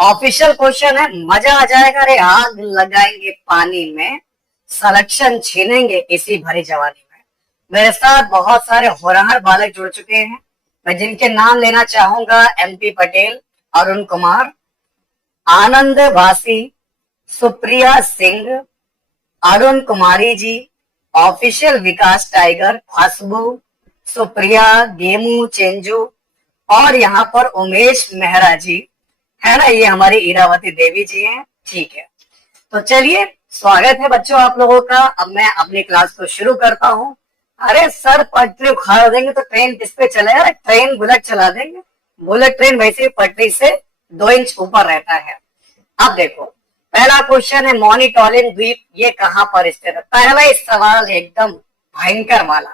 Official question है, मजा आ जाएगा रे। आग लगाएंगे पानी में, सिलेक्शन छीनेंगे इसी भरी जवानी में। मेरे साथ बहुत सारे होनहार बालक जुड़ चुके हैं, मैं जिनके नाम लेना चाहूंगा। MP पटेल, अरुण कुमार, आनंद वासी, सुप्रिया सिंह, अरुण कुमारी जी, ऑफिशियल विकास टाइगर, खुशबू, सुप्रिया, गेमू चेंजू, और यहाँ पर उमेश मेहरा जी है ना, ये हमारी इरावती देवी जी हैं। ठीक है, तो चलिए, स्वागत है बच्चों आप लोगों का। अब मैं अपनी क्लास को शुरू करता हूँ। अरे सर, पटरी उखाड़ देंगे तो ट्रेन किस पे चलेगा? ट्रेन बुलेट चला देंगे। बुलेट ट्रेन वैसे ही पटरी से 2 इंच ऊपर रहता है। अब देखो, पहला क्वेश्चन है, मोनिटोलिन द्वीप ये कहाँ पर स्थित है? पहला ही सवाल एकदम भयंकर वाला,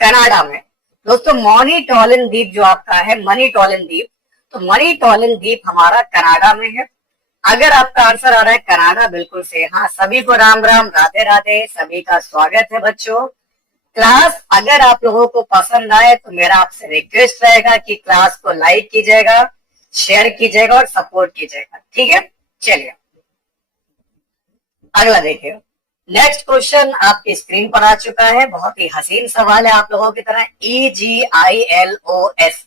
कनाडा में। दोस्तों, मोनिटोलिन द्वीप जो आपका है, मनीटोलिन द्वीप, तो मनीटोलिन द्वीप हमारा कनाडा में है। अगर आपका आंसर आ रहा है कनाडा, बिल्कुल से हाँ। सभी को राम राम, राधे राधे, सभी का स्वागत है बच्चों। क्लास अगर आप लोगों को पसंद आए तो मेरा आपसे रिक्वेस्ट रहेगा कि क्लास को लाइक कीजिएगा, शेयर कीजिएगा और सपोर्ट कीजिएगा। ठीक है, चलिए अगला देखिए। नेक्स्ट क्वेश्चन आपकी स्क्रीन पर आ चुका है, बहुत ही हसीन सवाल है आप लोगों की तरह। EGILOS,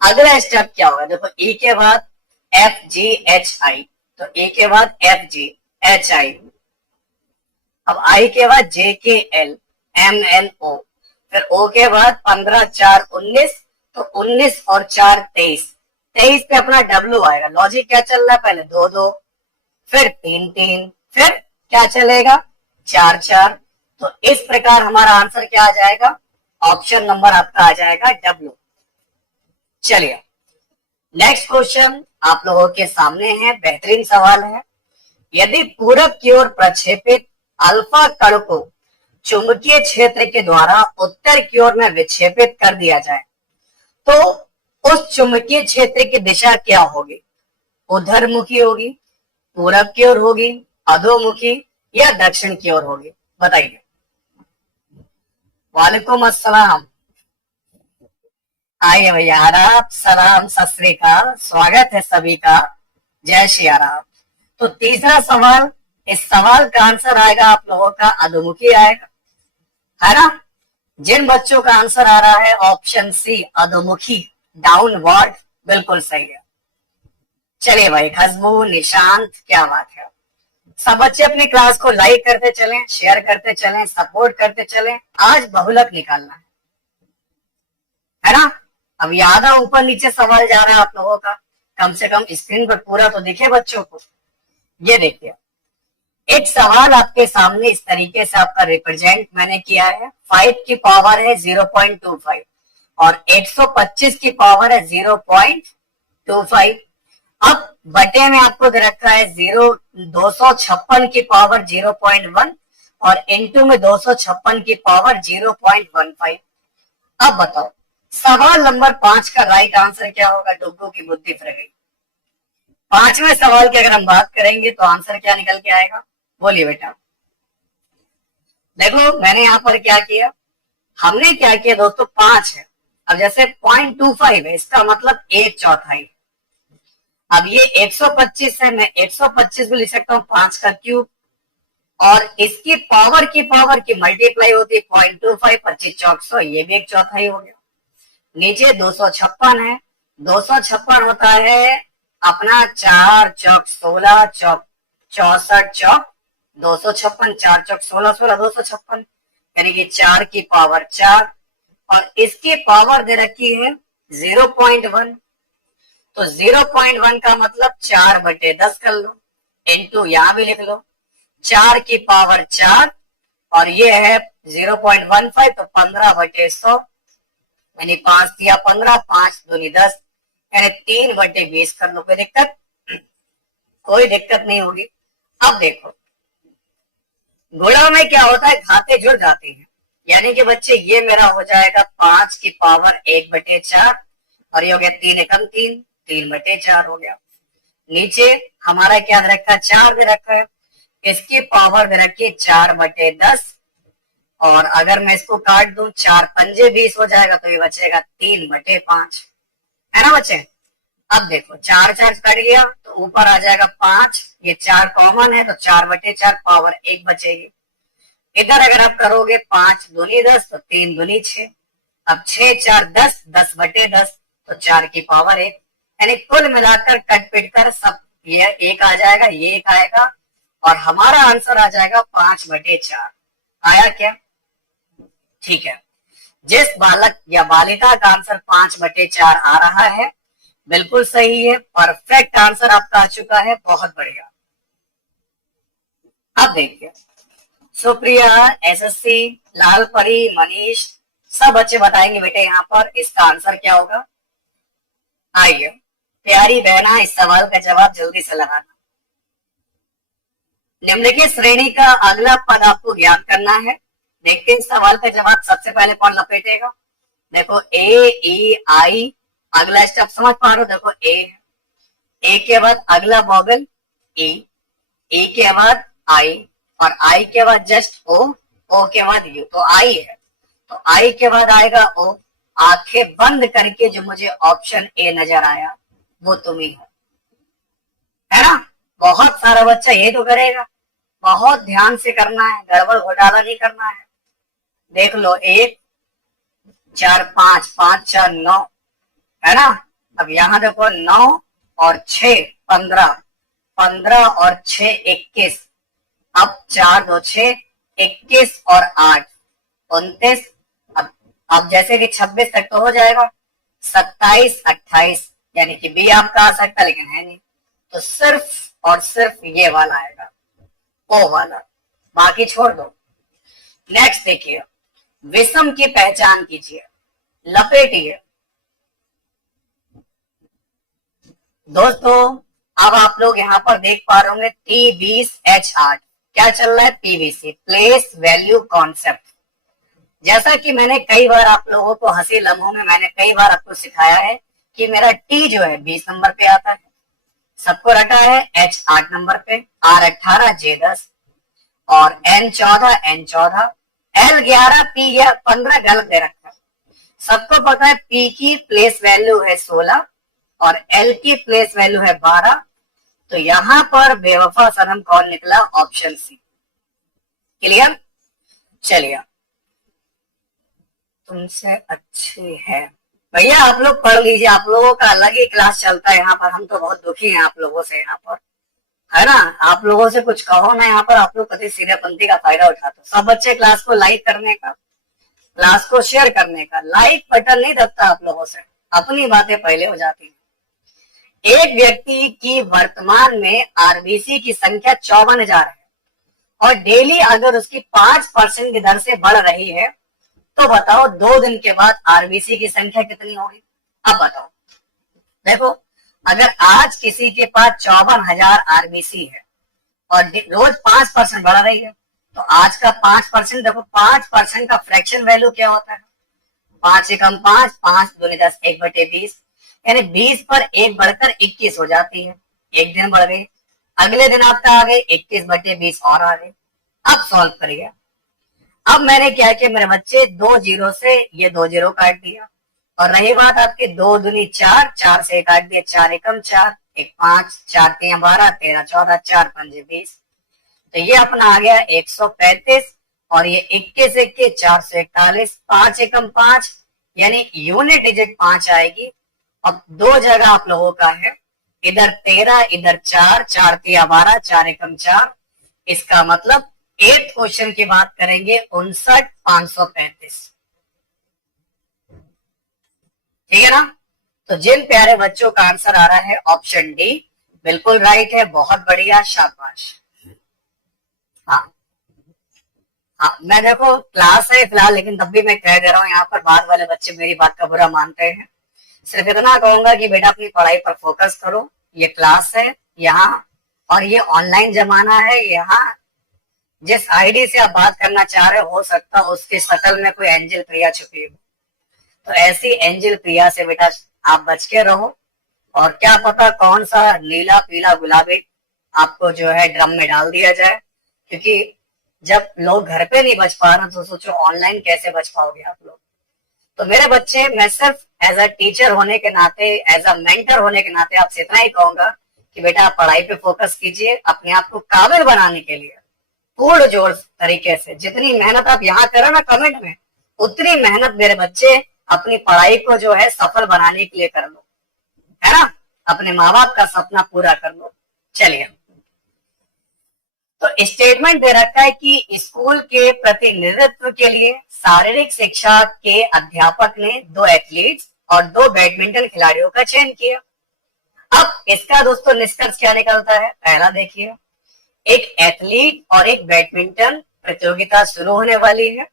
अगला स्टेप क्या होगा? देखो, ई के बाद FGHI, तो ए के बाद FGHI, अब आई के बाद JKLMNO, फिर ओ के बाद 15 4 19, तो 19 और 4 23, 23 पे अपना W आएगा। लॉजिक क्या चल रहा है? पहले 2 2, फिर 3 3, फिर क्या चलेगा? 4 4। तो इस प्रकार हमारा आंसर क्या आ जाएगा? ऑप्शन नंबर आपका आ जाएगा W। चलिए, नेक्स्ट क्वेश्चन आप लोगों के सामने है, बेहतरीन सवाल है। यदि पूरब की ओर प्रक्षेपित अल्फा कण को चुंबकीय क्षेत्र के द्वारा उत्तर की ओर में विक्षेपित कर दिया जाए तो उस चुंबकीय क्षेत्र की दिशा क्या होगी? उधरमुखी होगी, पूरब की ओर होगी, अधोमुखी, या दक्षिण की ओर होगी? बताइए। वालेकुम अस्सलाम, आइए भैया, आदाब, सलाम, सत श्री अकाल, स्वागत है सभी का, जय श्री राम। तो तीसरा सवाल, इस सवाल का आंसर आएगा आप लोगों का अधोमुखी आएगा, है ना? जिन बच्चों का आंसर आ रहा है ऑप्शन सी, अधोमुखी, डाउनवर्ड, बिल्कुल सही है। चलिए भाई, खुशबू, निशांत, क्या बात है। सब बच्चे अपनी क्लास को लाइक करते चलें, शेयर करते चलें, सपोर्ट करते चलें। आज बहुलक निकालना है ना? अब यादा ऊपर नीचे सवाल जा रहा है आप लोगों का, कम से कम स्क्रीन पर पूरा तो दिखे बच्चों को। ये देखिए, एक सवाल आपके सामने इस तरीके से आपका रिप्रेजेंट मैंने किया है। 5 की पावर है 0.25 और 125 की पावर है 0.25। अब बटे में आपको दे रखा है 256 की पावर 0.1 और इनटू में 256 की पावर 0.15। अब बताओ, सवाल नंबर 5 का राइट आंसर क्या होगा? डुग्गू की बुद्धि फिर गई। 5वें सवाल की अगर हम बात करेंगे तो आंसर क्या निकल के आएगा? बोलिए बेटा। देखो, मैंने यहां पर क्या किया, हमने क्या किया दोस्तों, 5 है। अब जैसे 0.25 है, इसका मतलब 1/4। अब ये 125 है, मैं 125 भी लिख सकता हूँ 5 का क्यूब, और इसकी पावर की मल्टीप्लाई होती है 0.25, 25 चौक 100, ये भी 1/4 हो गया। नीचे 256 है, 256 होता है अपना 4 चौक 16 चौक 64 चौक 256, 4 चौक 16 16 256, यानी कि 4 की पावर 4, और इसकी पावर दे रखी है 0.1। तो 0.1 का मतलब 4/10 कर लो, इनटू यहां भी लिख लो 4 की पावर 4, और ये है 0.15, तो 15/100, यानी 5 दिया 15, 5 दूनी 10, यानी 3/20 कर लो। कोई दिक्कत? कोई दिक्कत नहीं होगी। अब देखो, गुणा में क्या होता है, घाते जुड़ जाते हैं, यानी कि बच्चे ये मेरा हो जाएगा 5 की पावर 1/4, और ये हो गया 3 एकम 3, 3/4 हो गया। नीचे हमारा क्या दे रखा है? 4 दे रखा है, इसकी पावर दे रखी है 4/10, और अगर मैं इसको काट दूं 4 पंजे 20 हो जाएगा, तो ये बचेगा 3/5, है ना बच्चे? अब देखो 4 4 कट गया तो ऊपर आ जाएगा 5, ये 4 कॉमन है तो 4/4 पावर 1 बचेगी। इधर अगर आप करोगे 5 दूनी 10 तो 3 दूनी 6, अब 6 4 10, 10/10 तो 4 की पावर 1, यानी कुल मिलाकर कट पिट कर सब ये एक आ जाएगा, ये एक आएगा और हमारा आंसर आ जाएगा 5/4। आया क्या? ठीक है, जिस बालक या बालिका का आंसर 5/4 आ रहा है बिल्कुल सही है, परफेक्ट आंसर आपका आ चुका है, बहुत बढ़िया। अब देखिए सुप्रिया, एसएससी, लाल परी, मनीष सब बच्चे बताएंगे बेटे यहाँ पर इसका आंसर क्या होगा। आइए प्यारी बहना, इस सवाल का जवाब जल्दी से लगाना। निम्नलिखित श्रेणी का अगला पद आपको ज्ञात करना है। देखते हैं सवाल का जवाब सबसे पहले कौन लपेटेगा। देखो ए ई आई, अगला स्टेप समझ पा रहे हो, देखो ए के बाद अगला वॉवेल ई के बाद आई और आई के बाद जस्ट ओ के बाद यू, तो आई है, तो आई के बाद आएगा ओ। आंखें बंद करके जो मुझे ऑप्शन ए नजर आया वो तुम ही हो, है ना। बहुत सारा बच्चा ये तो करेगा, बहुत ध्यान से करना है, गड़बड़ घोटाला नहीं करना है। देख लो 1 4 5, 5 4 9, है ना। अब यहाँ देखो 9 और 6 15, 15 और 6 21, अब 4 2 6 21 और 8 29, अब जैसे कि 26 तक तो हो जाएगा, 27 28, यानी कि बी आपका आ सकता लेकिन है नहीं, तो सिर्फ और सिर्फ ये वाला आएगा, ओ वाला, बाकी छोड़ दो। नेक्स्ट देखिए, विषम की पहचान कीजिए, लपेटिए। दोस्तों अब आप लोग यहाँ पर देख पा रहे होंगे T20H8 क्या चल रहा है, पीवीसी, प्लेस वैल्यू कॉन्सेप्ट। जैसा कि मैंने कई बार आप लोगों को हंसी लम्हों में मैंने कई बार आपको सिखाया है कि मेरा टी जो है 20 नंबर पे आता है, सबको रटा है, H 8 नंबर पे, R 18, J 10 और N 14, N 14, L 11, P 15 गलत दे रखा है। सबको पता है P की प्लेस वैल्यू है 16 और L की प्लेस वैल्यू है 12, तो यहां पर बेवफा सनम कौन निकला, ऑप्शन सी। क्लियर? चलिए, तुमसे अच्छे हैं भैया, आप लोग पढ़ लीजिए, आप लोगों का अलग ही क्लास चलता है यहाँ पर, हम तो बहुत दुखी हैं आप लोगों से यहाँ पर, है ना। आप लोगों से कुछ कहो ना यहाँ पर, आप लोग कभी सीधेपंथी का फायदा उठाते हो। सब बच्चे क्लास को लाइक करने का, क्लास को शेयर करने का, लाइक बटन नहीं दबता आप लोगों से, अपनी बातें पहले हो जाती हैं। एक व्यक्ति की वर्तमान में आरबीसी की संख्या 54,000 है और डेली अगर उसकी 5% की दर से बढ़ रही है तो बताओ 2 दिन के बाद आरबीसी की संख्या कितनी होगी। अब बताओ, देखो अगर आज किसी के पास 54,000 आरबीसी है और रोज 5% बढ़ रही है तो आज का 5%, देखो 5% का फ्रैक्शन वैल्यू क्या होता है, 5 से कम 5, 5 दूनी 10, 1/20, यानी 20 पर 1 बढ़कर 21 हो जाती है, एक दिन बढ़ गई, अगले दिन आपका आ गए 21/20 और आ गए। अब सॉल्व करिए। अब मैंने क्या किया, मेरे बच्चे 2 जीरो से ये 2 जीरो काट दिया और रही बात आपके 2 दूनी 4, 4 से काट दिया, 4 एकम 4, 1 5, 4 3 12, 13 14, 4 5 20, तो ये अपना आ गया 135 और ये 21 21, 441, 5 एकम 5, यानी यूनिट डिजिट 5 आएगी। अब 2 जगह आप लोगों का है, इधर 13 इधर 4, 4 3 12, 4 एकम 4, इसका मतलब 8th क्वेश्चन की बात करेंगे 59,535, ठीक है ना। तो जिन प्यारे बच्चों का आंसर आ रहा है ऑप्शन डी बिल्कुल राइट है, बहुत बढ़िया, शाबाश। हाँ हाँ, मैं देखो क्लास है फिलहाल, लेकिन तब भी मैं कह दे रहा हूँ यहाँ पर बाद वाले बच्चे मेरी बात का बुरा मानते हैं। सिर्फ इतना कहूंगा कि बेटा अपनी पढ़ाई पर फोकस करो, ये क्लास है यहाँ और ये ऑनलाइन जमाना है, यहाँ जिस आईडी से आप बात करना चाह रहे हो सकता उसके शकल में कोई एंजल प्रिया छुपी हो, तो ऐसी एंजल प्रिया से बेटा आप बच के रहो, और क्या पता कौन सा नीला पीला गुलाबी आपको जो है ड्रम में डाल दिया जाए, क्योंकि जब लोग घर पे नहीं बच पा रहे तो सोचो ऑनलाइन कैसे बच पाओगे आप लोग। तो मेरे बच्चे, मैं सिर्फ एज अ टीचर होने के नाते, एज अ मेंटर होने के नाते आपसे इतना ही कहूंगा कि बेटा आप पढ़ाई पे फोकस कीजिए, अपने आप को काबिल बनाने के लिए पूर्ण जोर तरीके से जितनी मेहनत आप यहाँ करो ना कमेंट में, उतनी मेहनत मेरे बच्चे अपनी पढ़ाई को जो है सफल बनाने के लिए कर लो, है ना, अपने माँ बाप का सपना पूरा कर लो। चलिए, तो स्टेटमेंट दे रखा है कि स्कूल के प्रतिनिधित्व के लिए शारीरिक शिक्षा के अध्यापक ने 2 एथलीट्स और 2 बैडमिंटन खिलाड़ियों का चयन किया। अब इसका दोस्तों निष्कर्ष क्या निकलता है, पहला देखिए, एक एथलीट और एक बैडमिंटन प्रतियोगिता शुरू होने वाली है।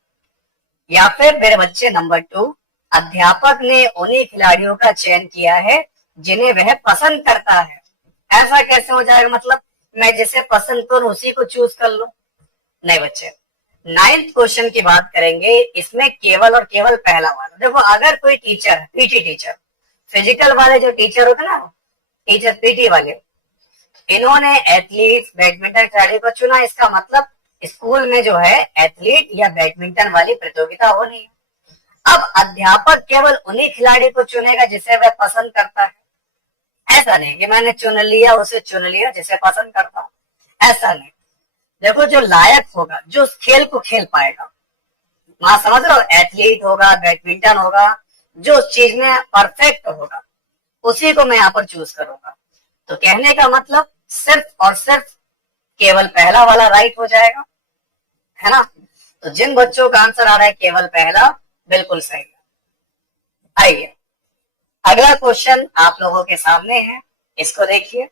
या फिर मेरे बच्चे नंबर 2, अध्यापक ने उन्हीं खिलाड़ियों का चयन किया है जिन्हें वह पसंद करता है। ऐसा कैसे हो जाएगा, मतलब मैं जिसे पसंद करूं उसी को चूज कर लूं? नहीं बच्चे, 9th क्वेश्चन की बात करेंगे, इसमें केवल और केवल पहला वाला। देखो, अगर कोई टीचर, पीटी टीचर, फिजिकल वाले जो टीचर होते ना, टीचर पीटी वाले, इन्होंने एथलीट बैडमिंटन खिलाड़ी को चुना, इसका मतलब स्कूल में जो है एथलीट या बैडमिंटन वाली प्रतियोगिता होनी है। अब अध्यापक केवल उन्हीं खिलाड़ी को चुनेगा जिसे वह पसंद करता है। ऐसा नहीं कि मैंने चुन लिया, उसे चुन लिया जिसे पसंद करता हूँ, ऐसा नहीं। देखो, जो लायक होगा, जो उस खेल को खेल पाएगा, वहां समझ रहे हो, एथलीट होगा, बैडमिंटन होगा, जो उस चीज में परफेक्ट होगा, उसी को मैं यहाँ पर चूज करूंगा। तो कहने का मतलब सिर्फ और सिर्फ केवल पहला वाला राइट हो जाएगा, है ना। तो जिन बच्चों का आंसर आ रहा है केवल पहला, बिल्कुल सही है। आइए, अगला क्वेश्चन आप लोगों के सामने है, इसको देखिए।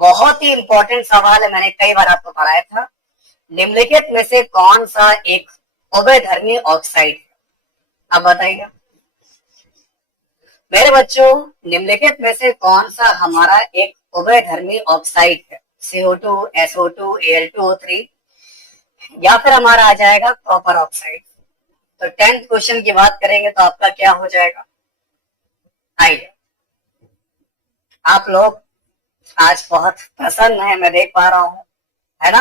बहुत ही इंपॉर्टेंट सवाल है, मैंने कई बार आपको पढ़ाया था। निम्नलिखित में से कौन सा एक उभयधर्मी ऑक्साइड है? अब बताइए मेरे बच्चों, निम्नलिखित में से कौन सा हमारा एक उभयधर्मी ऑक्साइड है? CO2, SO2, Al2O3, या फिर हमारा आ जाएगा कॉपर ऑक्साइड। तो 10th क्वेश्चन की बात करेंगे तो आपका क्या हो जाएगा? आइए, आप लोग आज बहुत प्रसन्न है, मैं देख पा रहा हूँ, है ना।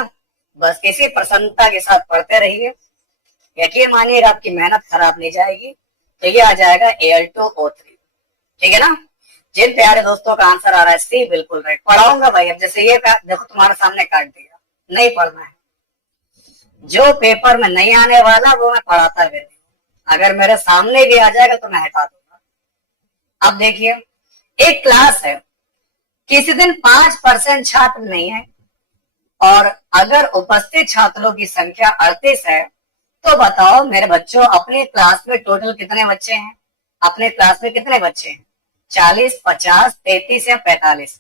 बस इसी प्रसन्नता के साथ पढ़ते रहिए, यकीन मानिएगा आपकी मेहनत खराब नहीं जाएगी। तो ये आ जाएगा Al2O3, ठीक है ना। जिन प्यारे दोस्तों का आंसर आ रहा है सी, बिल्कुल राइट। पढ़ाऊंगा भाई, अब जैसे ये देखो तुम्हारे सामने काट दिया, नहीं पढ़ना है। जो पेपर में नहीं आने वाला वो मैं पढ़ाता भी नहीं, अगर मेरे सामने भी आ जाएगा तो मैं हटा दूंगा। अब देखिए, एक क्लास है, किसी दिन 5% छात्र नहीं है, और अगर उपस्थित छात्रों की संख्या 38 है, तो बताओ मेरे बच्चों, अपने क्लास में टोटल कितने बच्चे हैं? अपने क्लास में कितने बच्चे हैं? 40, 50, 33 या 45?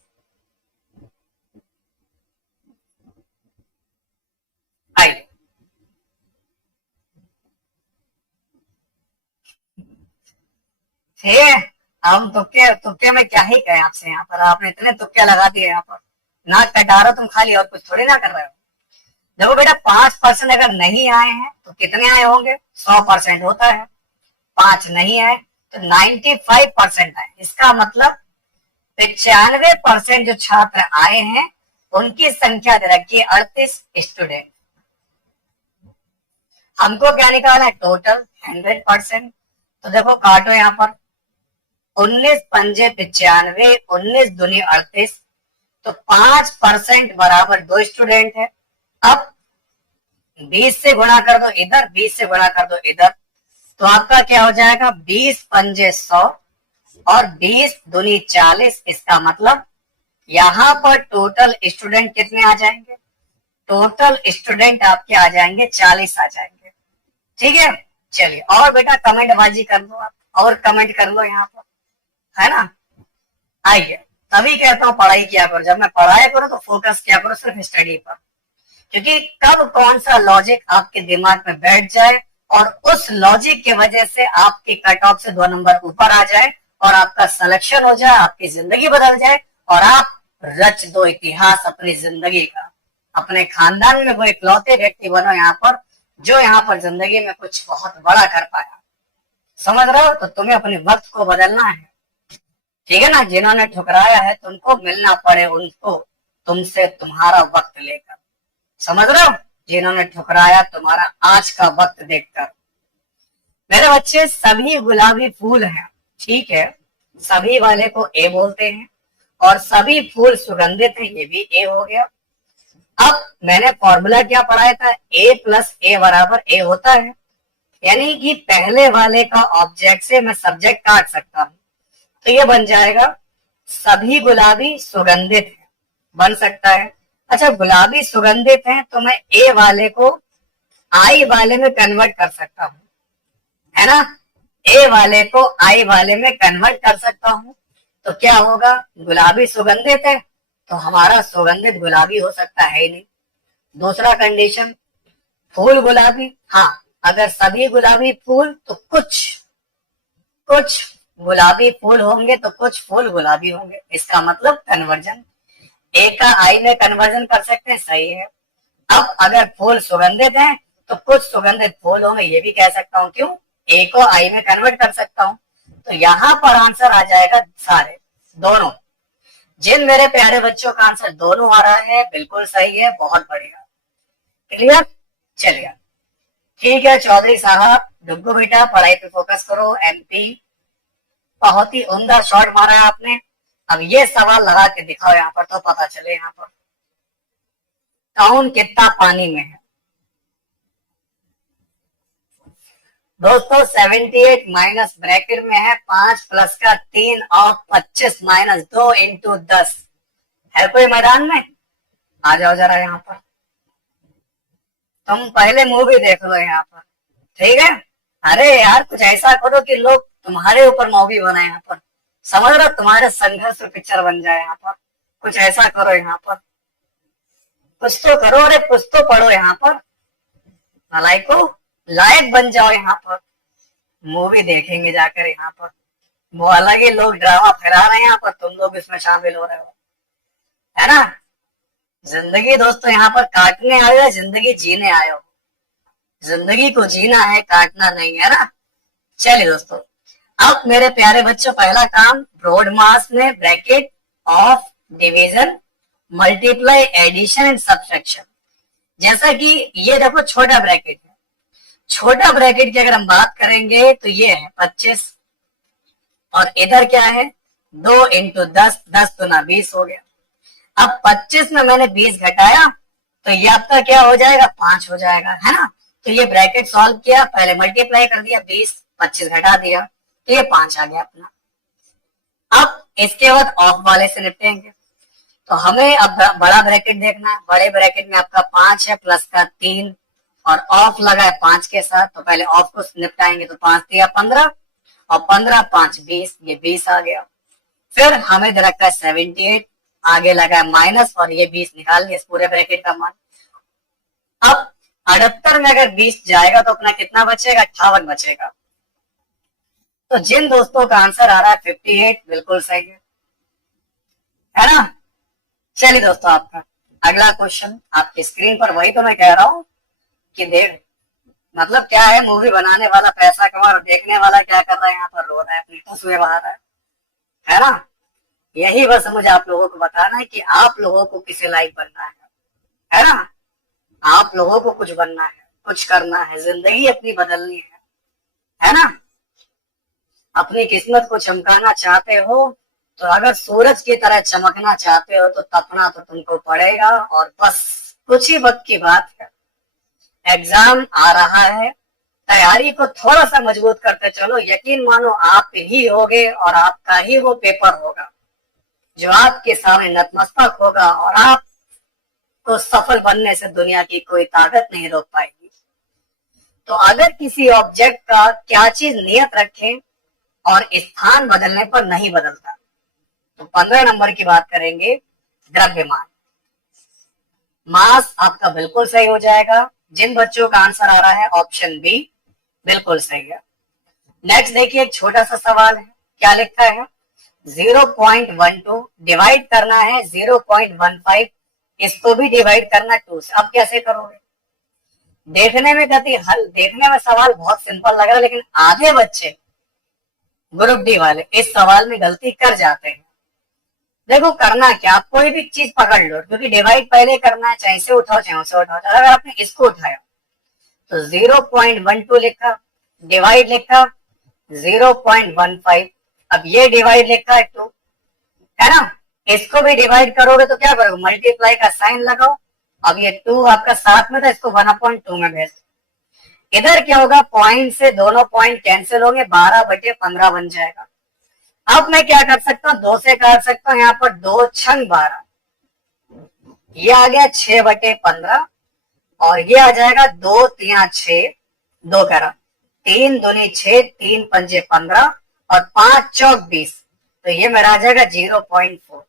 आइए, हम तुक्के तुक्के में क्या ही कहें आपसे, यहाँ पर आपने इतने तुक्के लगा दिए, यहाँ पर नाक कटा रहे हो तुम खाली, और कुछ थोड़ी ना कर रहे हो। देखो बेटा, 5% अगर नहीं आए हैं तो कितने आए होंगे? 100% होता है। 5 नहीं आए तो 95% आए, इसका मतलब 95% जो छात्र आए हैं उनकी संख्या दे रखी है 38 स्टूडेंट। हमको क्या निकालना है? टोटल 100%। तो देखो काटो यहाँ पर, 19 पंजे 95, 19 दूनी 38, तो 5% बराबर 2 स्टूडेंट है। अब 20 से गुणा कर दो इधर, 20 से गुणा कर दो इधर, तो आपका क्या हो जाएगा? 20 पंजे 100 और 20 दूनी 40। इसका मतलब यहाँ पर टोटल स्टूडेंट कितने आ जाएंगे? टोटल स्टूडेंट आपके आ जाएंगे 40 आ जाएंगे, ठीक है। चलिए, और बेटा कमेंट बाजी कर लो आप, और कमेंट कर लो यहाँ पर, है ना। आइए, तभी कहता हूँ पढ़ाई किया करो, जब मैं पढ़ाया करूँ तो फोकस किया करो सिर्फ स्टडी पर, क्योंकि कब कौन सा लॉजिक आपके दिमाग में बैठ जाए और उस लॉजिक की वजह से आपके कट ऑफ से 2 नंबर ऊपर आ जाए और आपका सिलेक्शन हो जाए, आपकी जिंदगी बदल जाए और आप रच दो इतिहास अपनी जिंदगी का। अपने खानदान में वो इकलौते व्यक्ति बनो यहाँ पर जो यहाँ पर जिंदगी में कुछ बहुत बड़ा कर पाया। समझ रहे हो? तो तुम्हें अपने वक्त को बदलना है, ठीक है ना। जिन्होंने ठुकराया है तुमको मिलना पड़े उनको तुमसे तुम्हारा वक्त लेकर, समझ रहे हो? जिन्होंने ठुकराया तुम्हारा आज का वक्त देखकर। मेरे बच्चे सभी गुलाबी फूल हैं, ठीक है, सभी वाले को ए बोलते हैं, और सभी फूल सुगंधित हैं, ये भी ए हो गया। अब मैंने फॉर्मूला क्या पढ़ाया था, ए प्लस ए बराबर ए होता है, यानी कि पहले वाले का ऑब्जेक्ट से मैं सब्जेक्ट काट सकता हूं, तो ये बन जाएगा सभी गुलाबी सुगंधित है, बन सकता है। अच्छा, गुलाबी सुगंधित है तो मैं ए वाले को आई वाले में कन्वर्ट कर सकता हूं, है ना, ए वाले को आई वाले में कन्वर्ट कर सकता हूं, तो क्या होगा, गुलाबी सुगंधित है तो हमारा सुगंधित गुलाबी हो सकता है ही नहीं। दूसरा कंडीशन, फूल गुलाबी, हाँ, अगर सभी गुलाबी फूल तो कुछ गुलाबी फूल होंगे तो कुछ फूल गुलाबी होंगे, इसका मतलब कन्वर्जन, ए का आई में कन्वर्जन कर सकते हैं, सही है। अब अगर फूल सुगंधित हैं तो कुछ सुगंधित फूल होंगे, ये भी कह सकता हूं, क्यों, ए को आई में कन्वर्ट कर सकता हूं, तो यहां पर आंसर आ जाएगा सारे दोनों। जिन मेरे प्यारे बच्चों का आंसर दोनों आ रहा है, बिल्कुल सही है, बहुत बढ़िया, क्लियर, चलिए ठीक है। चौधरी साहब, डुग्गू बेटा पढ़ाई पे फोकस करो, एमपी, बहुत ही उम्दा शॉट मारा है आपने। अब ये सवाल लगा के दिखाओ यहाँ पर, तो पता चले यहाँ पर कौन कितना पानी में है। दोस्तों 78 माइनस ब्रैकेट में है 5 प्लस का 3 और 25 माइनस 2 इंटू 10, है कोई मैदान में, आ जाओ जरा यहाँ पर, तुम पहले मूवी देख लो यहाँ पर, ठीक है। अरे यार कुछ ऐसा करो कि लोग तुम्हारे ऊपर मूवी बनाए यहाँ पर, समझ रहे, तुम्हारे संघर्ष पे पिक्चर बन जाए यहाँ पर, कुछ ऐसा करो यहाँ पर, कुछ तो करो, अरे कुछ तो पढ़ो यहाँ पर, नलायको लायक बन जाओ यहाँ पर, मूवी देखेंगे जाकर यहाँ पर, वो अलग ही लोग ड्रामा फैला रहे हैं यहाँ पर, तुम लोग इसमें शामिल हो रहे हो, है ना। जिंदगी दोस्तों यहाँ पर काटने आए हो, जिंदगी जीने आए हो, जिंदगी को जीना है, काटना नहीं, है ना। चलिए दोस्तों, अब मेरे प्यारे बच्चों पहला काम, ब्रॉड मास में bracket of division, multiply, addition and subtraction. जैसा कि ये देखो छोटा ब्रैकेट है, छोटा ब्रैकेट की अगर हम बात करेंगे तो ये है 25, और इधर क्या है 2 इंटू 10, 10 दुना 20 हो गया। अब 25 में मैंने 20 घटाया तो ये आपका क्या हो जाएगा, 5 हो जाएगा, है ना। तो ये ब्रैकेट सॉल्व किया, पहले मल्टीप्लाई कर दिया, 20 25 घटा दिया, तो ये 5 आ गया अपना। अब इसके बाद ऑफ वाले से निपटेंगे, तो हमें अब बड़ा ब्रैकेट देखना है, बड़े ब्रैकेट में आपका 5 है प्लस का 3 और ऑफ लगा है 5 के साथ, तो पहले ऑफ को निपटाएंगे, तो 5 दिया 15 और 15 5 20, ये 20 आ गया। फिर हमें दे रखा है 78, आगे लगा है माइनस और ये 20 निकाल लिया इस पूरे ब्रैकेट का मान। अब 78 में अगर 20 जाएगा तो अपना कितना बचेगा, 58 बचेगा। तो जिन दोस्तों का आंसर आ रहा है 58, बिल्कुल सही है ना। चलिए दोस्तों, आपका अगला क्वेश्चन आपकी स्क्रीन पर, वही तो मैं कह रहा हूं कि देख, मतलब क्या है, मूवी बनाने वाला पैसा कमा और देखने वाला क्या कर रहा है, यहाँ पर रो रहा है, अपनी तस्वीर बहा रहा है ना। यही बस मुझे आप लोगों को बताना है कि आप लोगों को किसे लाइक बनना है ना। आप लोगों को कुछ बनना है, कुछ करना है, जिंदगी अपनी बदलनी है ना। अपनी किस्मत को चमकाना चाहते हो तो अगर सूरज की तरह चमकना चाहते हो तो तपना तो तुमको पड़ेगा, और बस कुछ ही वक्त की बात है, एग्जाम आ रहा है, तैयारी को थोड़ा सा मजबूत करते चलो, यकीन मानो आप ही होगे और आपका ही वो पेपर होगा जो आपके सामने नतमस्तक होगा, और आपको सफल बनने से दुनिया की कोई ताकत नहीं रोक पाएगी। तो अगर किसी ऑब्जेक्ट का क्या चीज नियत रखें और स्थान बदलने पर नहीं बदलता, तो 15 नंबर की बात करेंगे, द्रव्यमान। मास आपका बिल्कुल सही हो जाएगा। जिन बच्चों का आंसर आ रहा है ऑप्शन बी, बिल्कुल सही है। नेक्स्ट देखिए, एक छोटा सा सवाल है, क्या लिखा है, 0.12 डिवाइड करना है 0.15, इसको भी डिवाइड करना 2 से। अब कैसे करोगे, देखने में देखने में सवाल बहुत सिंपल लग रहा है, लेकिन आधे बच्चे ग्रुप डी वाले इस सवाल में गलती कर जाते हैं। देखो करना क्या, आप कोई भी चीज पकड़ लो, क्योंकि डिवाइड पहले करना है, चाहे इसे उठाओ चाहे उसे उठाओ। अगर आपने इसको उठाया तो 0.12 लिखा, डिवाइड लिखा 0.15, अब ये डिवाइड लिखा है 2, है ना। इसको भी डिवाइड करोगे तो क्या करोगे, मल्टीप्लाई का साइन लगाओ। अब ये 2 आपका साथ में था, इसको 1/2 में भेज। इधर क्या होगा, पॉइंट से दोनों पॉइंट कैंसिल होंगे, 12/15 बन जाएगा। अब मैं क्या कर सकता हूँ, 2 से काट सकता हूँ, यहाँ पर 2 छंग 12, ये आ गया 6/15, और ये आ जाएगा 2 3 6, 2 करा 3 दूनी 6, 3 पंजे 15, और 5 चौक 20, तो ये मेरा आ जाएगा 0.4।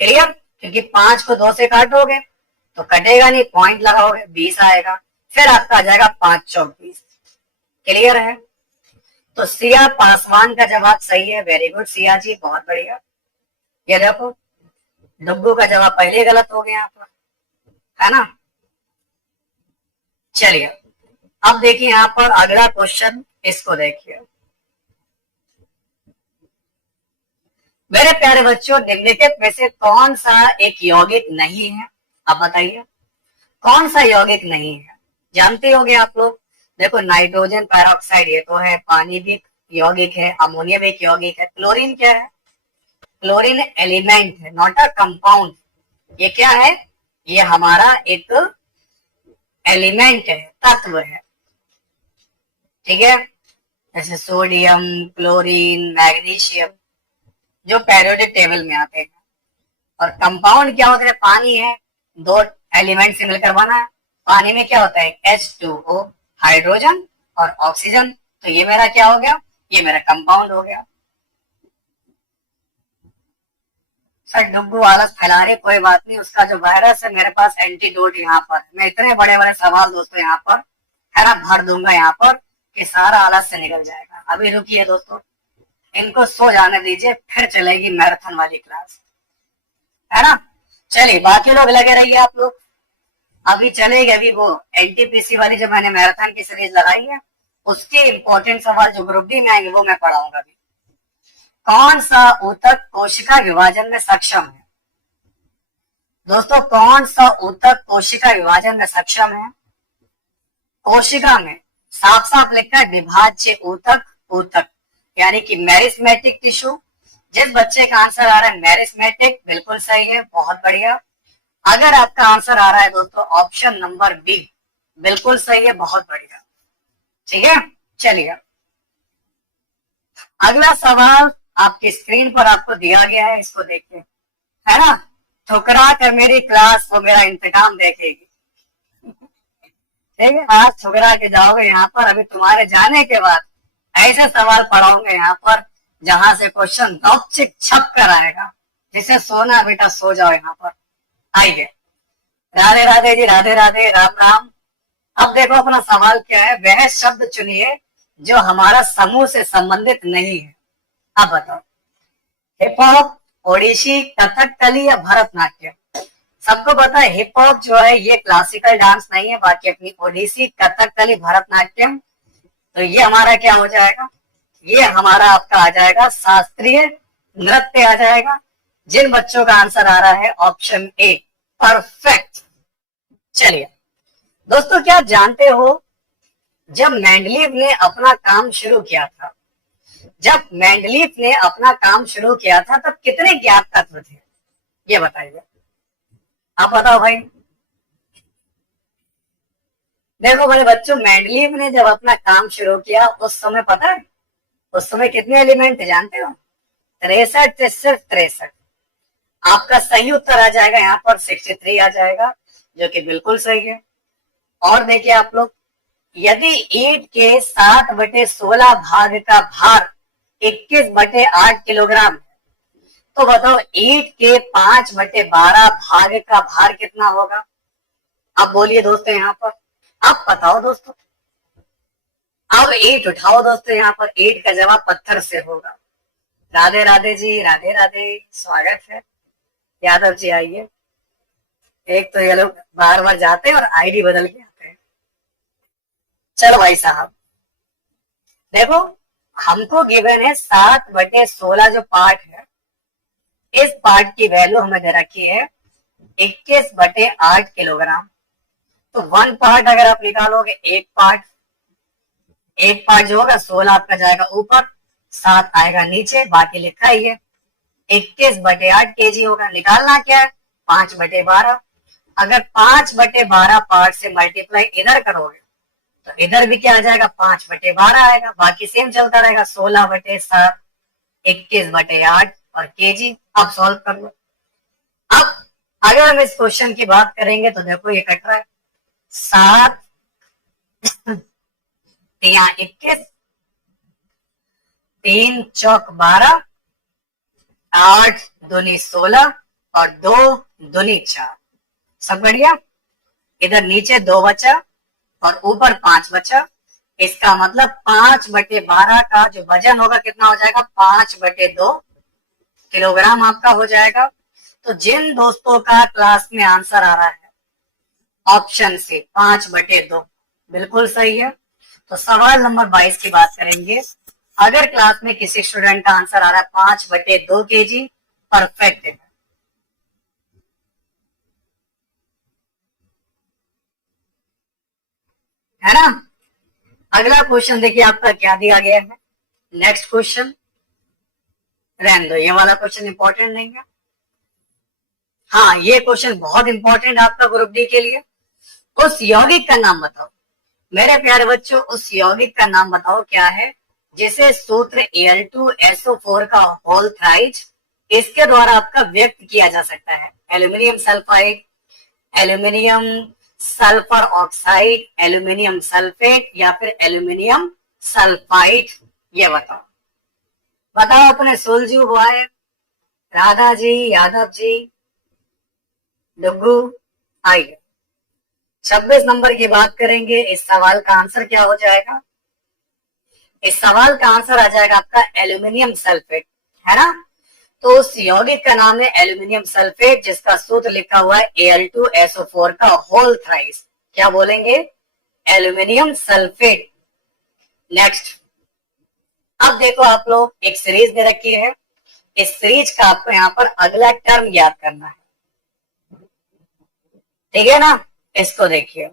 क्लियर, क्योंकि 5 को 2 से काटोगे तो कटेगा नहीं, पॉइंट लगाओगे 20 आएगा, फिर आपका आ जाएगा 5 चौक 20। क्लियर है, तो सिया पासवान का जवाब सही है। वेरी गुड सिया जी, बहुत बढ़िया। ये देखो डुग्गू का जवाब पहले गलत हो गया यहाँ पर, है ना। चलिए अब देखिए यहाँ पर अगला क्वेश्चन, इसको देखिए। मेरे प्यारे बच्चों, निम्नलिखित में से कौन सा एक यौगिक नहीं है, आप बताइए कौन सा यौगिक नहीं है। जानते होंगे आप लोग, देखो नाइट्रोजन पेरोक्साइड ये तो है, पानी भी यौगिक है, अमोनिया भी एक यौगिक है। क्लोरीन क्या है, क्लोरीन एलिमेंट है, नॉट अ कंपाउंड। ये क्या है, ये हमारा एक एलिमेंट है, तत्व है, ठीक है। जैसे सोडियम, क्लोरीन, मैग्नीशियम जो पेरियोडिक टेबल में आते हैं। और कंपाउंड क्या होता है, पानी है, 2 एलिमेंट से मिलकर बना है। पानी में क्या होता है, H2O, हाइड्रोजन और ऑक्सीजन, तो ये मेरा क्या हो गया, ये मेरा कंपाउंड हो गया। सर डुग्गू आलस फैला रहे, कोई बात नहीं, उसका जो वायरस है मेरे पास एंटीडोट यहाँ पर। मैं इतने बड़े बड़े सवाल दोस्तों यहाँ पर है ना भर दूंगा यहाँ पर कि सारा आलस से निकल जाएगा। अभी रुकिए दोस्तों, इनको सो जाने दीजिए, फिर चलेगी मैराथन वाली क्लास, है ना। चलिए बाकी लोग लगे रहिए आप लोग, अभी चलेगी अभी वो एनटीपीसी वाली जो मैंने मैराथन की सीरीज लगाई है, उसके इंपॉर्टेंट सवाल जो ग्रुप डी में आएंगे वो मैं पढ़ाऊंगा अभी। कौन सा ऊतक कोशिका विभाजन में सक्षम है, दोस्तों कौन सा ऊतक कोशिका विभाजन में सक्षम है। कोशिका में साफ साफ लिखा है विभाज्य ऊतक, ऊतक यानी कि मेरिस्मेटिक टिश्यू। जिस बच्चे का आंसर आ रहा है मेरिस्मेटिक, बिल्कुल सही है, बहुत बढ़िया। अगर आपका आंसर आ रहा है दोस्तों ऑप्शन नंबर बी, बिल्कुल सही है, बहुत बढ़िया, ठीक है। चलिए अगला सवाल आपकी स्क्रीन पर आपको दिया गया है, इसको देखिए, है ना। ठुकरा कर मेरी क्लास वो मेरा इंतकाम देखेगी, ठीक है। आज ठुकरा के जाओगे यहाँ पर, अभी तुम्हारे जाने के बाद ऐसे सवाल पढ़ाऊंगे यहाँ पर जहां से क्वेश्चन दौपचिक छप कर आएगा, जिसे सोना बेटा सो जाओ यहाँ पर। आइए, राधे राधे जी, राधे राधे, राम राम। अब देखो अपना सवाल क्या है, वह शब्द चुनिए जो हमारा समूह से संबंधित नहीं है। अब बताओ, हिप हॉप, ओडिसी, कथकली या भरतनाट्यम। सबको पता है हिप हॉप जो है ये क्लासिकल डांस नहीं है, बाकी अपनी ओडिसी, कथकली, भरतनाट्यम, तो ये हमारा क्या हो जाएगा, ये हमारा आपका आ जाएगा शास्त्रीय नृत्य आ जाएगा। जिन बच्चों का आंसर आ रहा है ऑप्शन ए, परफेक्ट। चलिए दोस्तों, क्या जानते हो जब मेंडलीव ने अपना काम शुरू किया था, जब मेंडलीव ने अपना काम शुरू किया था तब कितने ज्ञात तत्व थे, ये बताइए, आप बताओ भाई। देखो मेरे बच्चों, मेंडलीव ने जब अपना काम शुरू किया उस समय पता है उस समय कितने एलिमेंट थे जानते हो, 63 थे, सिर्फ 63। आपका सही उत्तर आ जाएगा यहाँ पर 63 आ जाएगा, जो कि बिल्कुल सही है। और देखिए आप लोग, यदि ईंट के 7/16 भाग का भार 21/8 किलोग्राम है, तो बताओ ईंट के 5/12 भाग का भार कितना होगा। अब बोलिए दोस्तों यहाँ पर, आप बताओ दोस्तों, अब ईंट उठाओ दोस्तों, यहाँ पर ईंट का जवाब पत्थर से होगा। राधे राधे जी, राधे राधे, स्वागत है। यादव जी आइए, एक तो ये लोग बार बार जाते हैं और आईडी बदल के आते हैं। चलो भाई साहब देखो, हमको गिवन है 7/16 जो पार्ट है, इस पार्ट की वैल्यू हमें दे रखी है 21/8 किलोग्राम। तो 1 पार्ट अगर आप निकालोगे, 1 पार्ट, एक पार्ट जो होगा 16 आपका जाएगा ऊपर, 7 आएगा नीचे, बाकी लिखा ही है। 21/8 kg होगा। निकालना क्या है? 5/12। अगर 5/12 पार्ट से मल्टीप्लाई इधर करोगे तो इधर भी क्या आ जाएगा? 5/12 आएगा। बाकी सेम चलता रहेगा, 16/7, 21/8 और केजी। अब सॉल्व कर लो। अब अगर हम इस क्वेश्चन की बात करेंगे तो देखो ये कट रहा है, 7 तिया 21, 3 चौक 12, 8 दूनी 16 और 2 दूनी 4। सब बढ़िया। इधर नीचे 2 बचा और ऊपर 5 बचा। इसका मतलब 5/12 का जो वजन होगा कितना हो जाएगा? 5/2 किलोग्राम आपका हो जाएगा। तो जिन दोस्तों का क्लास में आंसर आ रहा है ऑप्शन से 5/2 बिल्कुल सही है। तो सवाल नंबर 22 की बात करेंगे। अगर क्लास में किसी स्टूडेंट का आंसर आ रहा है 5/2 kg, परफेक्ट है ना। अगला क्वेश्चन देखिए आपका क्या दिया गया है। नेक्स्ट क्वेश्चन रहने दो, ये वाला क्वेश्चन इंपॉर्टेंट नहीं है। हाँ, ये क्वेश्चन बहुत इंपॉर्टेंट है आपका ग्रुप डी के लिए। उस यौगिक का नाम बताओ। मेरे प्यारे बच्चों, उस यौगिक का नाम बताओ क्या है जिसे सूत्र Al2SO4 का होल थ्राइज इसके द्वारा आपका व्यक्त किया जा सकता है। Aluminium sulphide, aluminium sulphur oxide, aluminium sulphate या फिर एल्यूमिनियम सल्फाइड, ये बताओ। बताओ अपने सुलझू बॉय, राधा जी, यादव जी, डुग्गू, आइए 26 नंबर की बात करेंगे। इस सवाल का आंसर क्या हो जाएगा? इस सवाल का आंसर आ जाएगा आपका एल्यूमिनियम सल्फेट, है ना। तो उस यौगिक का नाम है एल्यूमिनियम सल्फेट जिसका सूत्र लिखा हुआ है Al2SO4 का होल थ्राइस। क्या बोलेंगे? Aluminium sulphate. नेक्स्ट, अब देखो आप लोग एक सीरीज दे रखी है, इस सीरीज का आपको यहाँ पर अगला टर्म याद करना है, ठीक है ना। इसको देखिए,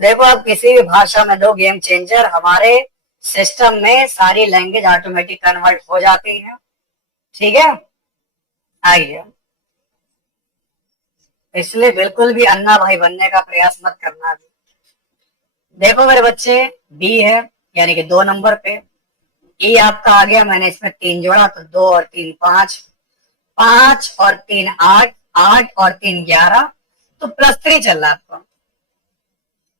देखो आप किसी भी भाषा में दो गेम चेंजर, हमारे सिस्टम में सारी लैंग्वेज ऑटोमेटिक कन्वर्ट हो जाती है, ठीक है। आइए, इसलिए बिल्कुल भी अन्ना भाई बनने का प्रयास मत करना भी। देखो मेरे बच्चे, बी है यानी कि 2 नंबर पे। ई आपका आ गया, मैंने इसमें 3 जोड़ा तो 2 और 3 5, 5 और 3 8, 8 और 3 11, तो +3 चल रहा है आपका।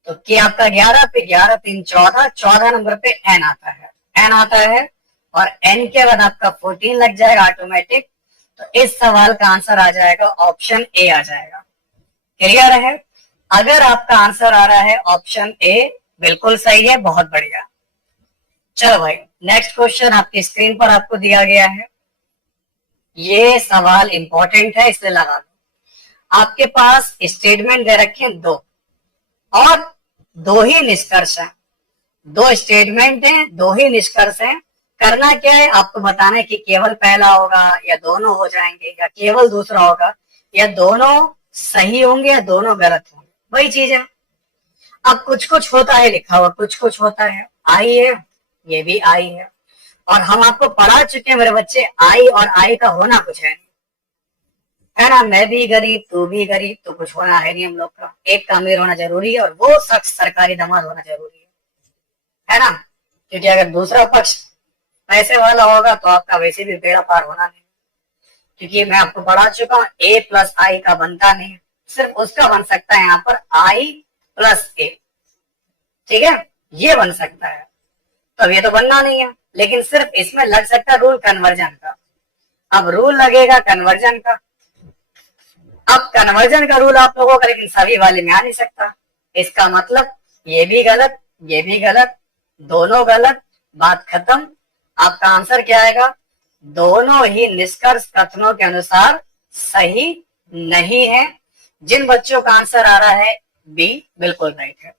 तो क्या आपका 11 पे 11 3 14, 14 नंबर पे एन आता है, एन आता है और एन के बाद आपका 14 लग जाएगा ऑटोमेटिक। तो इस सवाल का आंसर आ जाएगा ऑप्शन ए आ जाएगा। क्लियर है? अगर आपका आंसर आ रहा है ऑप्शन ए, बिल्कुल सही है, बहुत बढ़िया। चलो भाई, नेक्स्ट क्वेश्चन आपकी स्क्रीन पर आपको दिया गया है। ये सवाल इंपॉर्टेंट है इसलिए लगा दो। आपके पास स्टेटमेंट दे रखे हैं 2 और 2 ही निष्कर्ष है। 2 स्टेटमेंट हैं, 2 ही निष्कर्ष हैं। करना क्या है आपको बताना है कि केवल पहला होगा या दोनों हो जाएंगे या केवल दूसरा होगा या दोनों सही होंगे या दोनों गलत होंगे, वही चीज है। अब कुछ कुछ होता है लिखा हुआ, कुछ कुछ होता है। आई है, ये भी आई है, और हम आपको पढ़ा चुके हैं मेरे बच्चे, आई और आई का होना कुछ है ना। मैं भी गरीब, तू भी गरीब, तो कुछ होना है नहीं हम लोग का। एक का अमीर होना जरूरी है और वो शख्स सरकारी दामाद होना जरूरी है ना। क्योंकि अगर दूसरा पक्ष पैसे वाला होगा तो आपका वैसे भी बेड़ा पार होना नहीं, क्योंकि मैं आपको पढ़ा चुका हूँ ए प्लस आई का बनता नहीं, सिर्फ उसका बन सकता है यहाँ पर आई प्लस ए, ठीक है, ये बन सकता है। तो अब ये तो बनना नहीं है, लेकिन सिर्फ इसमें लग सकता है रूल कन्वर्जन का। अब रूल लगेगा कन्वर्जन का। अब कन्वर्जन का रूल आप लोगों का लेकिन सभी वाले में आ नहीं सकता। इसका मतलब ये भी गलत, ये भी गलत, दोनों गलत, बात खत्म। आपका आंसर क्या आएगा? दोनों ही निष्कर्ष कथनों के अनुसार सही नहीं है। जिन बच्चों का आंसर आ रहा है बी, बिल्कुल राइट है।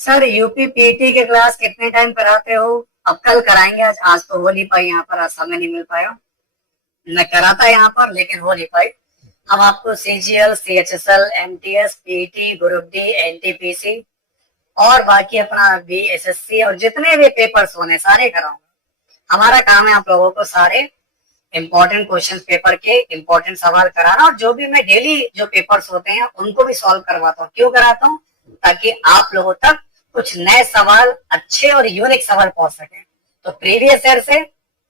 सर यूपी पीटी के क्लास कितने टाइम कराते हो? अब कल कराएंगे, आज तो हो नहीं पाई, यहाँ पर आज समय नहीं मिल पाया। मैं कराता यहाँ पर लेकिन हो नहीं पाई। हम आपको CGL, CHSL, MTS, PET, group D, NTPC और बाकी अपना BSSC और जितने भी पेपर्स होने सारे कराऊंगा। हमारा काम है आप लोगों को सारे इंपॉर्टेंट क्वेश्चन पेपर के इंपॉर्टेंट सवाल कराना, और जो भी मैं डेली जो पेपर्स होते हैं उनको भी सॉल्व करवाता हूँ। क्यों कराता हूँ? ताकि आप लोगों तक कुछ नए सवाल, अच्छे और यूनिक सवाल पहुंच सके। तो प्रीवियस ईयर से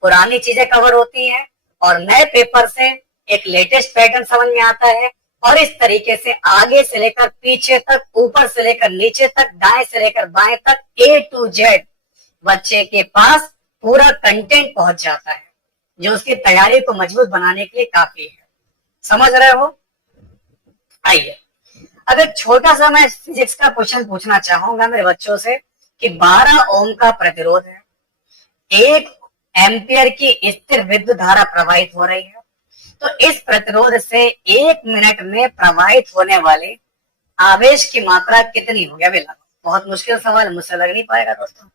पुरानी चीजें कवर होती हैं और नए पेपर से एक लेटेस्ट पैटर्न समझ में आता है, और इस तरीके से आगे से लेकर पीछे तक, ऊपर से लेकर नीचे तक, दाएं से लेकर बाएं तक, A to Z बच्चे के पास पूरा कंटेंट पहुंच जाता है, जो उसकी तैयारी को मजबूत बनाने के लिए काफी है। समझ रहे हो? आइए, अगर छोटा सा मैं फिजिक्स का क्वेश्चन पूछना चाहूंगा मेरे बच्चों से कि 12 ओम का प्रतिरोध है, 1 एम्पियर की स्थिर विद्युत धारा प्रवाहित हो रही है, तो इस प्रतिरोध से 1 मिनट में प्रवाहित होने वाले आवेश की मात्रा कितनी होगी? अभी बहुत मुश्किल सवाल, मुझसे लग नहीं पाएगा दोस्तों।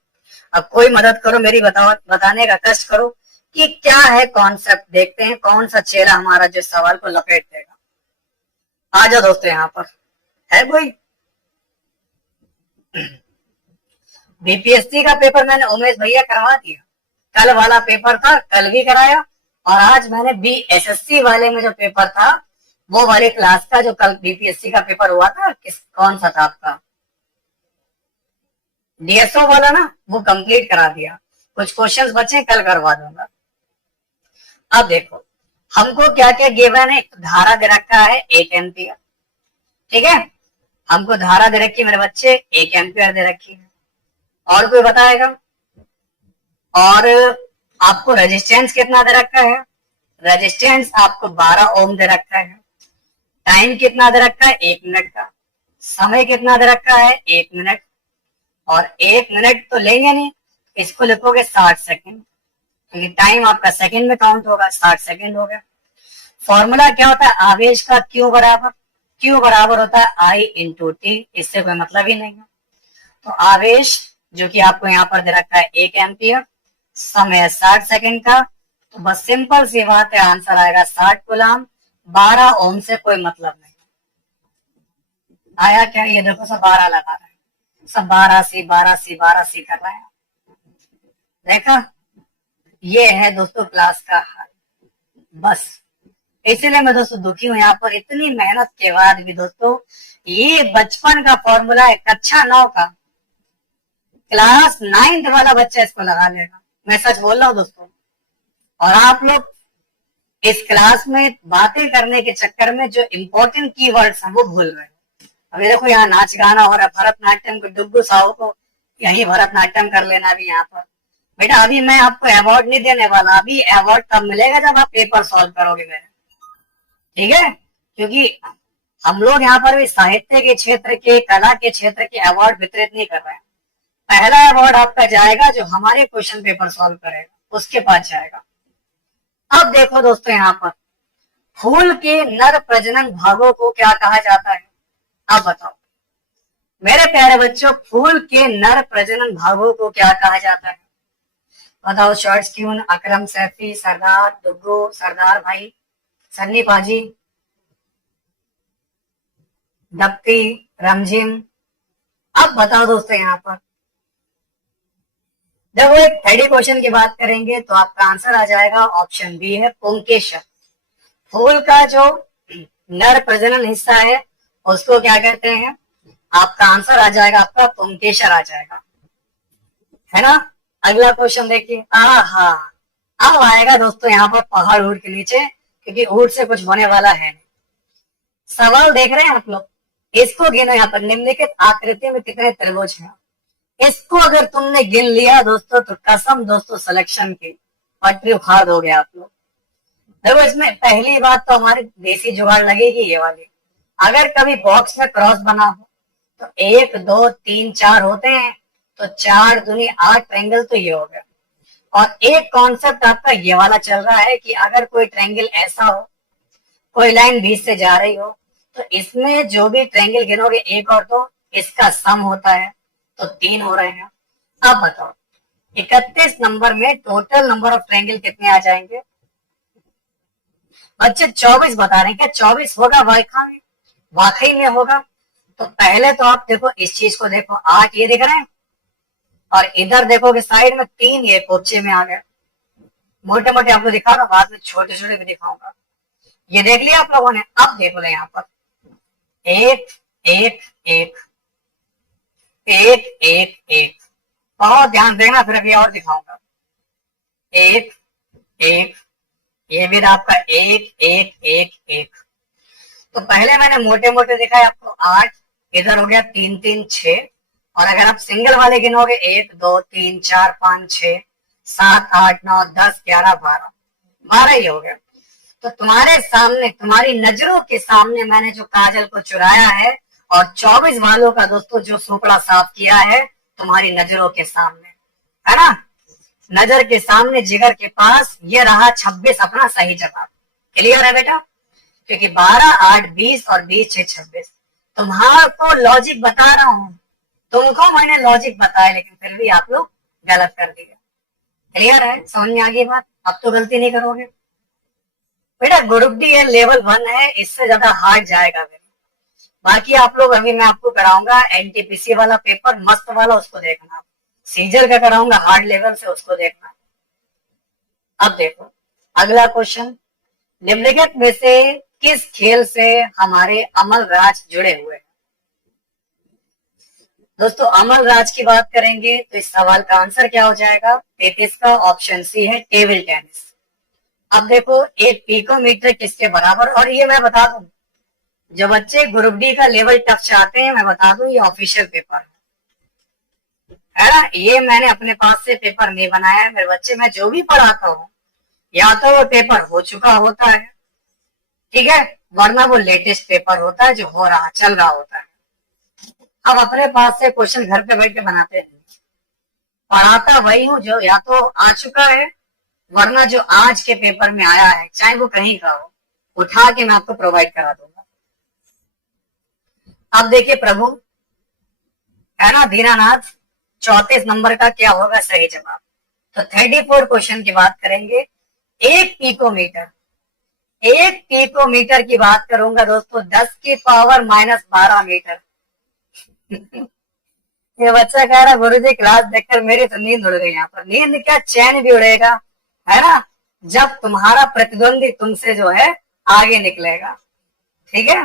अब कोई मदद करो मेरी, बताने का कष्ट करो कि क्या है कॉन्सेप्ट। देखते हैं कौन सा चेला हमारा जो सवाल को लपेट देगा। आ जाओ दोस्तों, यहाँ पर है कोई? BPSC का पेपर मैंने उमेश भैया करवा दिया, कल वाला पेपर था कल भी कराया, और आज मैंने BSSC वाले में जो पेपर था वो वाले क्लास का, जो कल BPSC का पेपर हुआ था, कौन सा था आपका DSO वाला ना, वो कंप्लीट करा दिया। कुछ क्वेश्चंस बचे कल करवा दूंगा। अब देखो हमको क्या क्या गिवन है। धारा दे रखा है 1 एम्पियर, ठीक है, हमको धारा दे रखी है मेरे बच्चे 1 एम्पियर दे रखी है। और कोई बताएगा? और आपको रेजिस्टेंस कितना दे रखा है? रेजिस्टेंस आपको 12 ओम दे रखा है। टाइम कितना दे रखा है? 1 मिनट का। समय कितना दे रखा है? 1 मिनट। और 1 मिनट तो लेंगे नहीं, इसको लिखोगे 60 सेकेंड, क्योंकि टाइम आपका सेकंड में काउंट होगा। 60 सेकंड हो गया। फॉर्मूला क्या होता है आवेश का? Q बराबर होता है I इंटू टी। इससे कोई मतलब ही नहीं है। तो आवेश जो कि आपको यहाँ पर दे रखा है 1 एम्पियर, समय 60 सेकंड का, तो बस सिंपल सी बात है, आंसर आएगा 60 कूलम। 12 ओम से कोई मतलब नहीं। आया क्या? ये देखो सब 12 लगा रहे हैं, सब 12 सी 12 सी 12 सी कर रहे हैं। देखा, ये है दोस्तों क्लास का हाल। बस इसीलिए मैं दोस्तों दुखी हूँ यहाँ पर। इतनी मेहनत के बाद भी दोस्तों, ये बचपन का फॉर्मूला है, कक्षा 9 का, क्लास 9th वाला बच्चा इसको लगा लेगा। मैं सच बोल रहा हूँ दोस्तों। और आप लोग इस क्लास में बातें करने के चक्कर में जो इम्पोर्टेंट कीवर्ड्स हैं वो भूल रहे हैं। अभी देखो यहाँ नाच गाना हो रहा है, भरतनाट्यम को डुग्गू साहू को यही भरतनाट्यम कर लेना भी यहाँ पर। बेटा अभी मैं आपको अवार्ड नहीं देने वाला, अभी अवार्ड तब मिलेगा जब आप पेपर सॉल्व करोगे मेरे, ठीक है? क्योंकि हम लोग यहाँ पर भी साहित्य के क्षेत्र के, कला के क्षेत्र के अवार्ड वितरित नहीं कर रहे हैं। पहला अवार्ड आपका जाएगा जो हमारे क्वेश्चन पेपर सॉल्व करेगा, उसके पास जाएगा। अब देखो दोस्तों यहाँ पर फूल के नर प्रजनन भागों को क्या कहा जाता है? आप बताओ मेरे प्यारे बच्चों, फूल के नर प्रजनन भागों को क्या कहा जाता है? बताओ। शॉर्ट्स क्यून, अकरम सैफी, सरदार डुग्गू, सरदार भाई, सन्नी पाजी, दप्ती, रमझिम। अब बताओ दोस्तों यहाँ पर जब वो एक 30 क्वेश्चन की बात करेंगे तो आपका आंसर आ जाएगा ऑप्शन बी है पुंकेसर। फूल का जो नर प्रजनन हिस्सा है उसको क्या कहते हैं? आपका आंसर आ जाएगा, आपका पुंकेसर आ जाएगा, है ना? अगला क्वेश्चन देखिए। आहा, अब आएगा दोस्तों यहाँ पर पहाड़ ऊंट के नीचे, क्योंकि ऊंट से कुछ होने वाला है नहीं। सवाल देख रहे हैं आप लोग? इसको गिनो यहाँ पर, निम्नलिखित आकृति में कितने त्रिभुज हैं? इसको अगर तुमने गिन लिया दोस्तों तो कसम दोस्तों सिलेक्शन की पटरी उखाड़ दोगे आप लोग। देखो इसमें पहली बात तो हमारी देसी जुगाड़ लगेगी ये वाली। अगर कभी बॉक्स में क्रॉस बना हो तो 1 2 3 4 होते हैं, तो 4 दूनी 8 ट्रायंगल तो ये हो गया। और एक कॉन्सेप्ट आपका ये वाला चल रहा है कि अगर कोई ट्रायंगल ऐसा हो, कोई लाइन बीच से जा रही हो, तो इसमें जो भी ट्रायंगल गिनोगे 1 और 2, इसका सम होता है, तो 3 हो रहे हैं। अब बताओ 31 नंबर में टोटल नंबर ऑफ ट्रायंगल कितने आ जाएंगे? बच्चे 24 बता रहे हैं। क्या 24 होगा? वाकई में होगा। तो पहले तो आप देखो इस चीज को, देखो 8 ये दिख रहे हैं, और इधर देखोगे साइड में 3 ये कोचे में आ गए। मोटे मोटे आपको दिखा रहा हूं, बाद में छोटे छोटे भी दिखाऊंगा। ये देख लिया आप लोगों ने। अब देख लो यहाँ पर 1 1 1 1 1 1, बहुत ध्यान देना, फिर अभी और दिखाऊंगा। 1 1, ये भी आपका 1 1 1 1। तो पहले मैंने मोटे मोटे दिखाए आपको 8, इधर हो गया 3 3 6, और अगर आप सिंगल वाले गिनोगे 1 2 3 4 5 6 7 8 9 10 11 12, 12 ही हो गया। तो तुम्हारे सामने, तुम्हारी नजरों के सामने मैंने जो काजल को चुराया है, और 24 वालों का दोस्तों जो सूपड़ा साफ किया है तुम्हारी नजरों के सामने, है ना, नजर के सामने, जिगर के पास, ये रहा 26 अपना सही जवाब। क्लियर है बेटा? क्योंकि 12 8 20 और 20 6 26। तुम्हारा लॉजिक बता रहा हूं, तुमको मैंने लॉजिक बताया, लेकिन फिर भी आप लोग गलत कर दिए। क्लियर है? समझ में आ गई बात? अब तो गलती नहीं करोगे बेटा। ग्रुप डी है, लेवल 1 है, इससे ज्यादा हार्ड जाएगा मेरे। बाकी आप लोग, अभी मैं आपको कराऊंगा एनटीपीसी वाला पेपर, मस्त वाला, उसको देखना। सीजर का कराऊंगा हार्ड लेवल से, उसको देखना। अब देखो अगला क्वेश्चन, निम्नलिखित में से किस खेल से हमारे अमल राज जुड़े हुए हैं? दोस्तों अमल राज की बात करेंगे तो इस सवाल का आंसर क्या हो जाएगा? 33 का ऑप्शन सी है, टेबल टेनिस। अब देखो एक पिकोमीटर किसके बराबर, और ये मैं बता दूं, जो बच्चे ग्रुप डी का लेवल टफ चाहते हैं, मैं बता दूं ये ऑफिशियल पेपर है ना। ये मैंने अपने पास से पेपर नहीं बनाया है। मेरे बच्चे, मैं जो भी पढ़ाता हूँ या तो वो पेपर हो चुका होता है, ठीक है, वरना वो लेटेस्ट पेपर होता है जो हो रहा, चल रहा होता है। अब अपने पास से क्वेश्चन घर पे बैठ के बनाते हैं, पढ़ाता वही हूँ जो या तो आ चुका है, वरना जो आज के पेपर में आया है, चाहे वो कहीं का हो, उठा के मैं आपको प्रोवाइड करा दूंगा। अब देखिए प्रभु, है ना, दीनानाथ, 34 नंबर का क्या होगा सही जवाब? तो 34 क्वेश्चन की बात करेंगे। एक पिकोमीटर की बात करूंगा दोस्तों, 10 की पावर -12 मीटर। ये बच्चा कह रहा गुरुजी क्लास देखकर मेरी तो नींद उड़ गई। यहाँ पर नींद क्या, चैन भी उड़ेगा, है ना, जब तुम्हारा प्रतिद्वंदी तुमसे जो है आगे निकलेगा। ठीक है,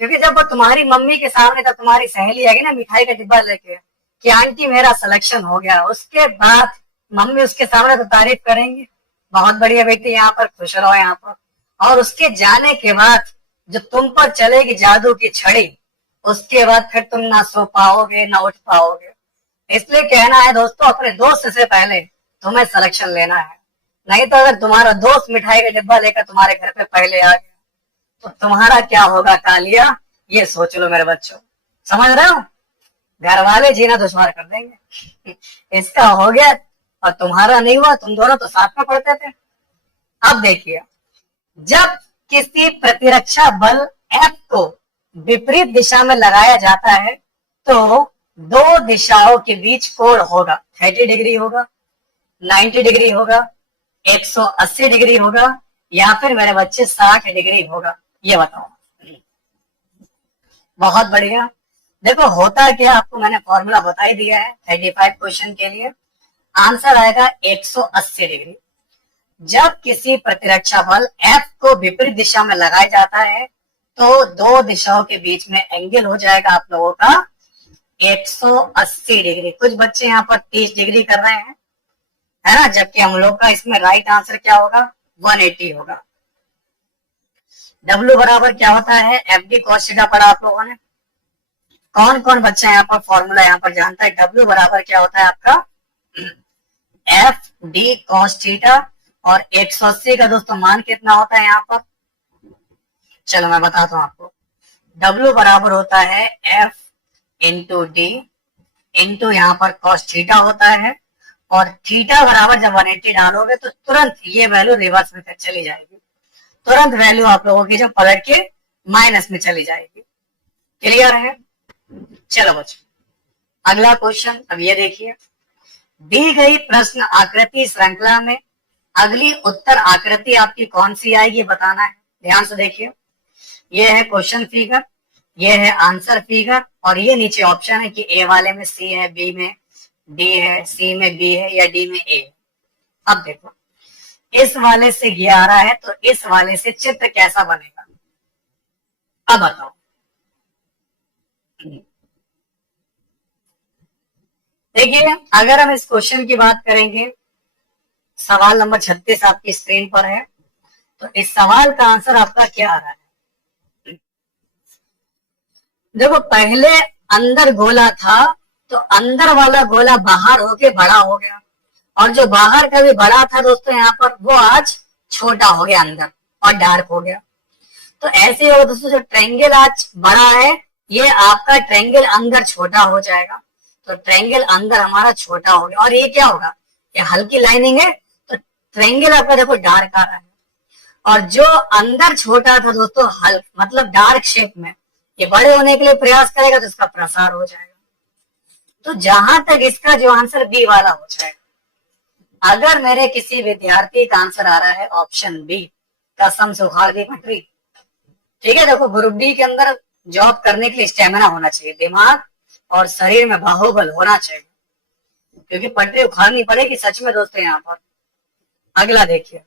क्योंकि जब वो तुम्हारी मम्मी के सामने, तब तुम्हारी सहेली आएगी ना मिठाई का डिब्बा लेके कि आंटी मेरा सिलेक्शन हो गया, उसके बाद मम्मी उसके सामने तो तारीफ करेंगे, बहुत बढ़िया बेटी, यहाँ पर खुश रहो यहाँ पर। और उसके जाने के बाद जो तुम पर चलेगी जादू की छड़ी, उसके बाद फिर तुम ना सो पाओगे ना उठ पाओगे। इसलिए कहना है दोस्तों, अपने दोस्त से पहले तुम्हें सिलेक्शन लेना है। नहीं तो अगर तुम्हारा दोस्त मिठाई का डिब्बा लेकर तुम्हारे घर पे पहले आ गया तो तुम्हारा क्या होगा कालिया, ये सोच लो मेरे बच्चों। समझ रहे हो? घर वाले जीना दुश्वार कर देंगे। इसका हो गया और तुम्हारा नहीं हुआ, तुम दोनों तो साथ में पढ़ते थे। अब देखिए, जब किसी प्रतिरक्षा बल F को विपरीत दिशा में लगाया जाता है तो दो दिशाओं के बीच कोण होगा, 30 डिग्री होगा, 90 डिग्री होगा, 180 डिग्री होगा, या फिर मेरे बच्चे 60 डिग्री होगा। ये बताओ। बहुत बढ़िया। देखो होता क्या, आपको मैंने फॉर्मूला बता ही दिया है 35 क्वेश्चन के लिए। आंसर आएगा 180 डिग्री। जब किसी प्रतिरक्षा बल F को विपरीत दिशा में लगाया जाता है तो दो दिशाओं के बीच में एंगल हो जाएगा आप लोगों का 180 डिग्री। कुछ बच्चे यहाँ पर 30 डिग्री कर रहे हैं, है ना, जबकि हम लोग का इसमें राइट आंसर क्या होगा? 180 होगा। W बराबर क्या होता है? FD cos थीटा पढ़ा आप लोगों ने। कौन कौन बच्चा यहाँ पर फॉर्मूला यहाँ पर जानता है? W बराबर क्या होता है आपका? FD cos theta. और 180 का दोस्तों मान कितना होता है यहाँ पर? चलो मैं बताता हूँ आपको। W बराबर होता है F इंटू डी इंटू यहाँ पर cos थीटा होता है, और थीटा बराबर जब 180 डालोगे तो तुरंत ये वैल्यू रिवर्स में चली जाएगी, तुरंत वैल्यू आप लोगों की जो पलट के माइनस में चली जाएगी। क्लियर है? चलो बच्चों अगला क्वेश्चन अब ये देखिए, दी गई प्रश्न आकृति श्रृंखला में अगली उत्तर आकृति आपकी कौन सी आएगी बताना है। ध्यान से देखिए, ये है क्वेश्चन फिगर, ये है आंसर फिगर, और ये नीचे ऑप्शन है कि ए वाले में सी है, बी में डी है, सी में बी है, या डी में ए। अब देखो इस वाले से 11 है तो इस वाले से चित्र कैसा बनेगा, अब बताओ। देखिए अगर हम इस क्वेश्चन की बात करेंगे, सवाल नंबर 36 आपकी स्क्रीन पर है, तो इस सवाल का आंसर आपका क्या आ रहा है। देखो पहले अंदर गोला था तो अंदर वाला गोला बाहर होके बड़ा हो गया, और जो बाहर का भी बड़ा था दोस्तों यहाँ पर वो आज छोटा हो गया अंदर और डार्क हो गया। तो ऐसे होगा दोस्तों, जो ट्रायंगल आज बड़ा है ये आपका ट्रायंगल अंदर छोटा हो जाएगा। तो ट्रायंगल अंदर हमारा छोटा हो गया, और ये क्या होगा, ये हल्की लाइनिंग है तो ट्रायंगल आपका देखो डार्क आ रहा है। और जो अंदर छोटा था दोस्तों हल्क मतलब डार्क शेप में, ये बड़े होने के लिए प्रयास करेगा तो इसका प्रसार हो जाएगा। तो जहां तक इसका जो आंसर बी वाला हो जाएगा। अगर मेरे किसी विद्यार्थी का आंसर आ रहा है ऑप्शन बी, कसम से उखाड़ दी पटरी। ठीक है, देखो ग्रुप डी के अंदर जॉब करने के लिए स्टेमिना होना चाहिए, दिमाग और शरीर में बाहुबल होना चाहिए, क्योंकि पटरी उखाड़नी पड़ेगी सच में दोस्तों यहाँ पर। अगला देखिए,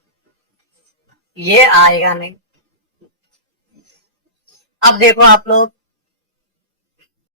ये आएगा नहीं। अब देखो आप लोग